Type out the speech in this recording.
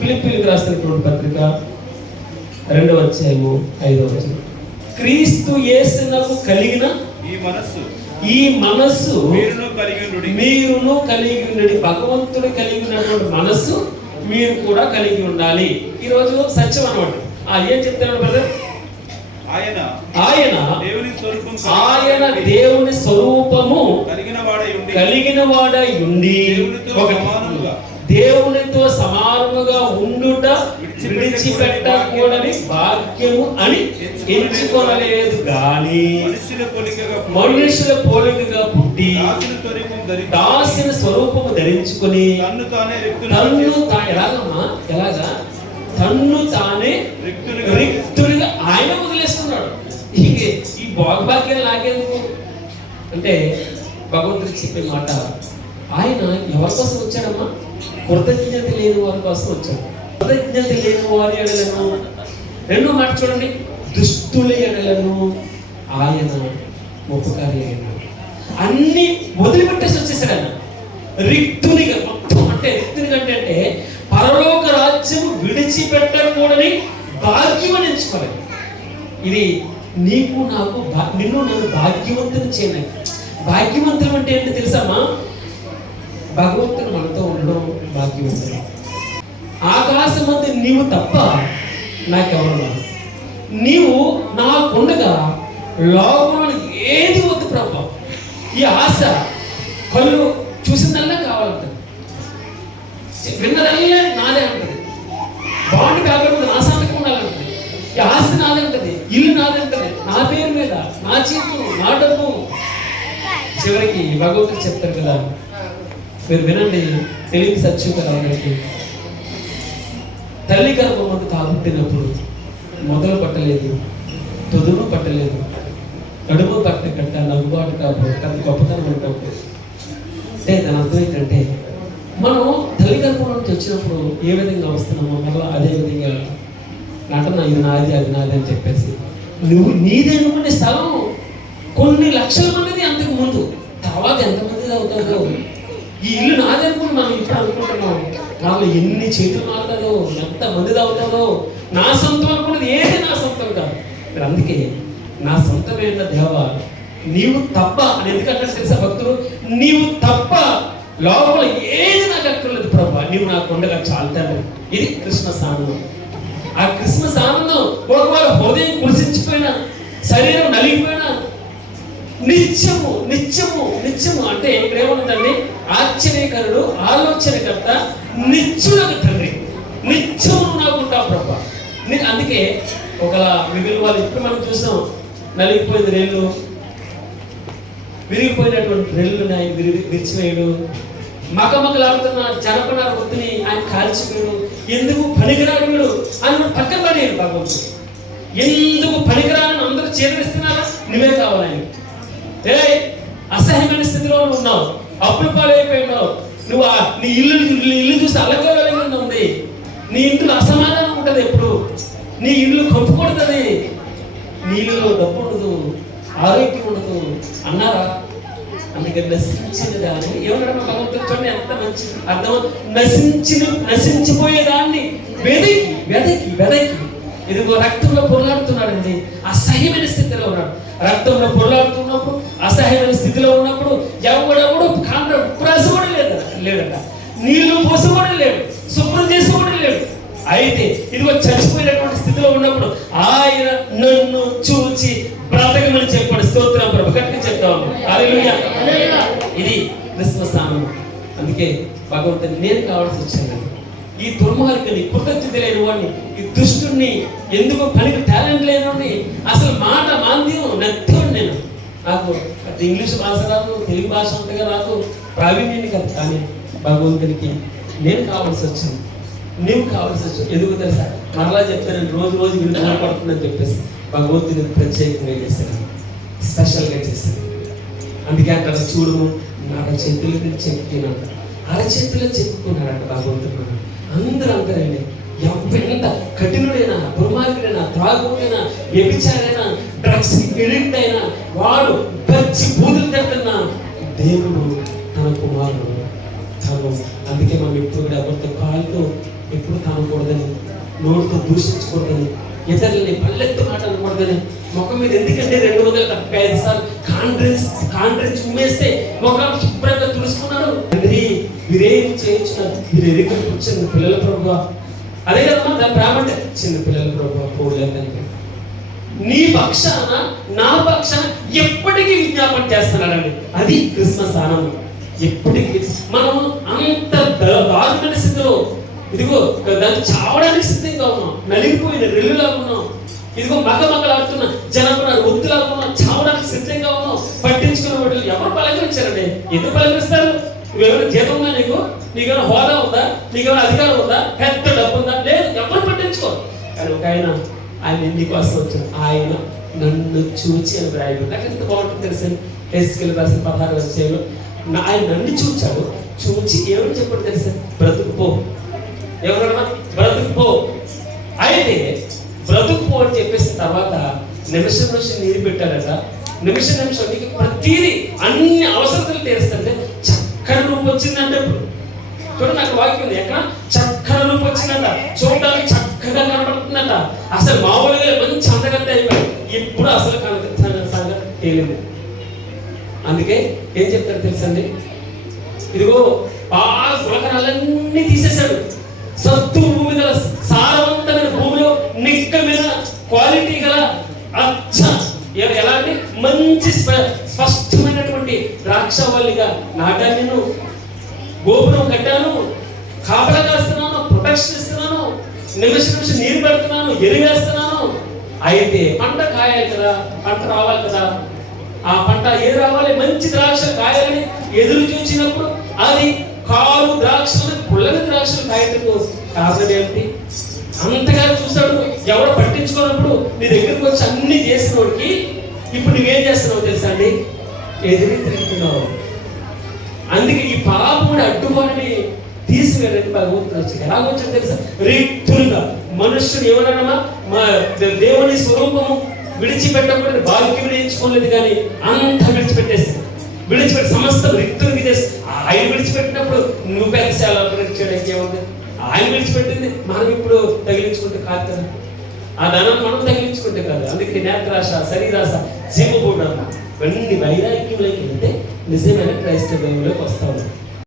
ఫిలిప్పీలకు రాసినటువంటి పత్రిక 2వ అధ్యాయము 5వ వచనం. క్రీస్తు యేసునకు కలిగిన ఈ మనస్సు మీరును కలిగి ఉండి, భగవంతుడు కలిగి ఉన్నటువంటి మనస్సు మీరు కూడా కలిగి ఉండాలి. ఈరోజు సత్యం అన్నమాట. ఏం చెప్తున్నాడు బ్రదర్? ఆయన దేవుని స్వరూపము కలిగిన వాడై ఉండి దేవునితో సమానముగా ఉండుట విడిచిపెట్టకూడని భాగ్యము అని ఎంచుకోలేదు గాని మనుషుల పోలికగా పుట్టి దాసుని స్వరూపము ధరించుకొని తన్ను తానే రిక్తునిగా ఆయన వదిలేస్తున్నాడు. ఈ భోగభాగ్యం లాగేందుకు అంటే భగవంతుడికి చెప్పే మాట, ఆయన ఎవరి కోసం వచ్చాడమ్మా? కృతజ్ఞత లేని వారి కోసం వచ్చాడు. కృతజ్ఞత లేని వారి ఎడలను, రెండో మాట చూడండి, దుష్టుల ఎడలను ఆయన ఉపకారి అయినాడు. అన్ని వదిలిపెట్టేసి వచ్చేసాడు ఆయన రిక్తునిగా. మొత్తం అంటే రిక్తునిగా అంటే పరలోక రాజ్యం విడిచిపెట్టకూడని భాగ్యం అని ఎంచుకోవాలి. ఇది నీకు నాకు నిన్ను నన్ను భాగ్యవంతుని చేయను. భాగ్యవంతులు అంటే ఏంటి తెలుసమ్మా? భగవంతుడు మనతో ఉండడం భాగ్యవంతుడు. ఆకాశం అంతా నీవు తప్ప నాకెవరు, నీవు నాకుండగా లోకంలో ఏది వద్దు ప్రభు. ఈ ఆశ కళ్ళు చూసిందల్లా కావాలంట, విన్నదల్లా నాదే అంటది, బాండ్ కాకుండా నా సంతకం ఉండాలంటది, ఈ ఆస్తి నాదంటది, ఇల్లు నాదంటది, నా పేరు మీద, నా చేతులు, నా డబ్బు. చివరికి భగవంతుడు చెప్తారు కదా, మీరు వినండి, తెలివి సత్యం కదా. తల్లి గర్భమందు తాగుట్టినప్పుడు మొదలు పట్టలేదు, తొదును పట్టలేదు, కడుపు పట్ట కట్ట నవ్వుబాటు కాబట్టి అది గొప్పతనం అనుకోకూడదు. అంటే దాని అర్థం ఏంటంటే, మనం తల్లి గర్భం నుంచి వచ్చినప్పుడు ఏ విధంగా వస్తున్నామో మళ్ళీ అదే విధంగా నటన, ఇది నాది అది నాది అని చెప్పేసి నువ్వు నీదే అనుకునే స్థలం కొన్ని లక్షల మందిది అంతకు ముందు. తర్వాత ఎంతమంది అవుతారో, ఈ ఇల్లు నాది అనుకుని మనం ఇప్పుడు అనుకుంటున్నాం, వాళ్ళు ఎన్ని చేతులు మారుతారో, ఎంత మంది అవుతారో. నా సొంతం అనుకున్నది ఏది నా సొంతం కాదు. మీరు అందుకే నా సొంతమైన దేవ నీవు తప్ప అని ఎందుకంటే తెలుసా భక్తులు, నీవు తప్ప లోపల ఏది నాకు అక్కర్లేదు ప్రభా, నీవు నాకు ఉండగా చాలుతాను. ఇది క్రిస్మస్ ఆనందం. ఆ క్రిస్మస్ ఆనందం ఒకవేళ హృదయం కురిసించిపోయినా, శరీరం నలిగిపోయినా, నిత్యము నిత్యము నిత్యము అంటే ఇక్కడ ఏమన్నదండి, ఆశ్చర్యకరుడు, ఆలోచనకర్త, నిత్యులకు తండ్రి, నిత్యము నాకు ఉంటావు ప్రభా. అందుకే ఒకలా మిగిలిన వాళ్ళు ఇప్పుడు మనం చూసాం, నలిగిపోయింది రేళ్ళు, విరిగిపోయినటువంటి రెల్లుని ఆయన విరిచివేయడు, మగమగలాడుతున్న జనపనార వృత్తిని ఆయన కాల్చివేయడు. ఎందుకు పనికిరాడు వీడు అని పక్కన పడేయడు భగవంతుడు. ఎందుకు పనికిరాని అందరూ చేదరిస్తున్నారా? నువ్వే కావాలి ఆయన. అసహ్యమైన స్థితిలో ఉన్నావు, అప్పులు పాలైపోయినావు, నువ్వు నీ ఇల్లు చూసి అలగలగా ఉంది, నీ ఇంట్లో అసమాధానం ఉంటుంది, ఎప్పుడు నీ ఇల్లు కప్పుకొడుతుంది, నీ ఇల్లులో డబ్బు ఉండదు, ఆరోగ్యం ఉండదు అన్నారా? అందుకే నశించిన దాన్ని ఏమన్నా భగవంతుడు చూడండి ఎంత మంచి అర్థం. నశించిపోయేదాన్ని వెదకి వెదకి వెదకి ఇదిగో రక్తంలో పొరలాడుతున్నాడండి. అసహ్యమైన స్థితిలో ఉన్నాడు. రక్తంలో పొరలాడుతున్నప్పుడు, అసహ్యమైన స్థితిలో ఉన్నప్పుడు ఎవడెవడు కాండ్ర ఉప్రాస కూడా లేదట, నీళ్లు పోస కూడా లేడు, శుభ్రం చేసి కూడా లేడు. అయితే ఇదిగో చచ్చిపోయినటువంటి స్థితిలో ఉన్నప్పుడు ఆయన నన్ను చూచి బ్రతకమని చెప్పాడు. స్తోత్రం ప్రభు, గట్టిగా చెప్తాము హల్లెలూయా. ఇది క్రిస్మస్ ఆనందం. అందుకే భగవంతుని నేను కావాల్సి వచ్చాను. ఈ దుర్మార్గుని, కృతజ్ఞత లేని వాడిని, ఈ దుష్టుని, ఎందుకు పనికి టాలెంట్ లేని, అసలు మాట మాంద్యం నత్యం. నేను నాకు ఇంగ్లీష్ భాష రాదు, తెలుగు భాష అంతగా రాదు, ప్రావీణ్యం కాదు. కానీ భగవంతునికి నేను కావాల్సి వచ్చాను, నీవు కావాల్సి వచ్చావు. ఎందుకు తెలుసా? మరలా చెప్తాను, రోజు రోజు వీళ్ళు పడుతుందని చెప్పేసి భగవంతుని ప్రత్యేకంగా చేశాను, స్పెషల్గా చేశాను. అందుకే అక్కడ చూడు, నా చేతులు చెప్పుకున్నాడు, అరచేతిలో చెప్పుకున్నాడంట భగవంతుడు. అందరూ అంటారండి, ఎంత కఠినుడైనా, దుర్మార్గుడైనా, త్రాగుడైనా, వ్యభిచారైనా, డ్రగ్స్ ఎడిక్ట్ అయినా, వాడు పచ్చి బూదులు తిడుతున్నా దేవుడు తన కుమారుడు తను. అందుకే మనం ఇప్పుడు ఎవరితో కాళ్ళతో ఎప్పుడు కానకూడదని, నోటితో దూషించకూడదని, ఇతరులని పల్లెత్తు మాట అనకూడదని, ముఖం మీద ఎందుకంటే 275 సార్లు కాండ్రించి ఉమ్మేస్తే ముఖం శుభ్రంగా తుడుచుకున్నాడు. తండ్రి మీరేం చేయించున్నారు, మీరు ఎదుగుతూ చిన్న పిల్లల ప్రభువా, అదే కదమ్మా దాని ప్రేమ అంటే, చిన్న పిల్లల ప్రభువా పోలేదని నీ పక్షాన నా పక్షాన ఎప్పటికీ విజ్ఞాపన చేస్తున్నాడండి. అది క్రిస్మస్ ఆనందం. ఎప్పటికీ మనం అంత దారుణ స్థితిలో, ఇదిగో దాన్ని చావడానికి సిద్ధంగా ఉన్నాం, నలిగిపోయిన రెల్లులాగా ఉన్నాం, ఇదిగో మగలాడుతున్న జనపడారు ఒత్తులాగా ఉన్నాం, చావడానికి సిద్ధంగా ఉన్నాం. పట్టించుకున్న వాటిని ఎవరు పలకరించారండి? ఎందుకు పలకరిస్తారు? నువ్వేమైనా జీతం ఉందా, నీకేమైనా హోదా ఉందా, నీకేమైనా అధికారం ఉందా, పెద్ద డబ్బు ఉందా? లేదు, ఎవరు పట్టించుకో. కానీ ఒక ఆయన నీకోసం వచ్చాడు, ఆయన నన్ను చూచి అని రాయడు. నాకు ఎంత బాగుంటుంది తెలుసు, హెస్కేలు రాసిన 16వ అధ్యాయంలో ఆయన నన్ను చూచాడు, చూచి ఏమని చెప్పాడు తెలుసా? బ్రతుకుపో. ఎవరన్నా బ్రతుకుపో. అయితే బ్రతుకుపో అని చెప్పేసిన తర్వాత నిమిషం నీరు పెట్టారట. నిమిషం నీకు ప్రతిదీ అన్ని అవసరతలు తీరుస్తుంటే చక్కని రూపు వచ్చిందంటే, ఇప్పుడు చూడండి నాకు వాక్యం ఉంది, ఎక్కడ చక్కని రూపు వచ్చిందంట, చూడడానికి చక్కగా కనబడుతుందంట. అసలు మామూలుగా మంచి అందగత్త అయిపోయి ఇప్పుడు అసలు సంగతి తేలింది. అందుకే ఏం చెప్తారు తెలుసండి, ఇదిగో బాగా గులకరాలన్నీ తీసేశాడు. సత్తు భూమి గల సారవంతమైన భూమిలో నిక్కమైన క్వాలిటీ గల అచ్చ ఎలాంటి మంచి స్పష్టమైనటువంటి ద్రాక్షవల్లిగా నాటాను, నేను గోపురం కట్టాను, కాపలా కాస్తున్నాను, ప్రొటెక్షన్ ఇస్తున్నాను, నిమిషం నీరు పెడుతున్నాను, ఎరువేస్తున్నాను. అయితే పంట కాయాలి కదా, పంట రావాలి కదా. ఆ పంట ఏది రావాలి? మంచి ద్రాక్ష కాయాలని ఎదురు చూసినప్పుడు అది కారు ద్రాక్షలు, పుల్లని ద్రాక్షలు కాయటకు కారణం ఏమిటి? అంతగా చూస్తాడు. ఎవడో పట్టించుకున్నప్పుడు నీ దగ్గరకు వచ్చి అన్ని చేసిన వాడికి ఇప్పుడు నువ్వేం చేస్తున్నావు తెలుసా అండి? ఎదురు తిరుగుతున్నావు. అందుకే ఈ పాపముడి అడ్డుబాటుని తీసివేయడానికి భగవంతుడు వచ్చి ఎలా వచ్చాడు తెలుసా? రిక్తులుగా మనుష్యుడు ఏమన్నా మా దేవుని స్వరూపము విడిచిపెట్టకూడదు, బాలికి విడిచుకోలేదు, కానీ అంతా విడిచిపెట్టి సమస్తం రిక్తులు విదేశం. ఆయన విడిచిపెట్టినప్పుడు నువ్వు పెద్ద సేవ చేయడానికి ఏముంది? ఆయన విడిచిపెట్టింది మనం ఇప్పుడు తగిలించుకుంటే కాదు కదా, ఆ ధనం మనం తగిలించుకుంటే కాదు. అందుకే నేత్రాశ, శరీరాశ, జీవబోధన ఇవన్నీ వైరాగ్యంలోకి వెళ్తే నిజమైన క్రైస్తవంలోకి వస్తా ఉన్నాం.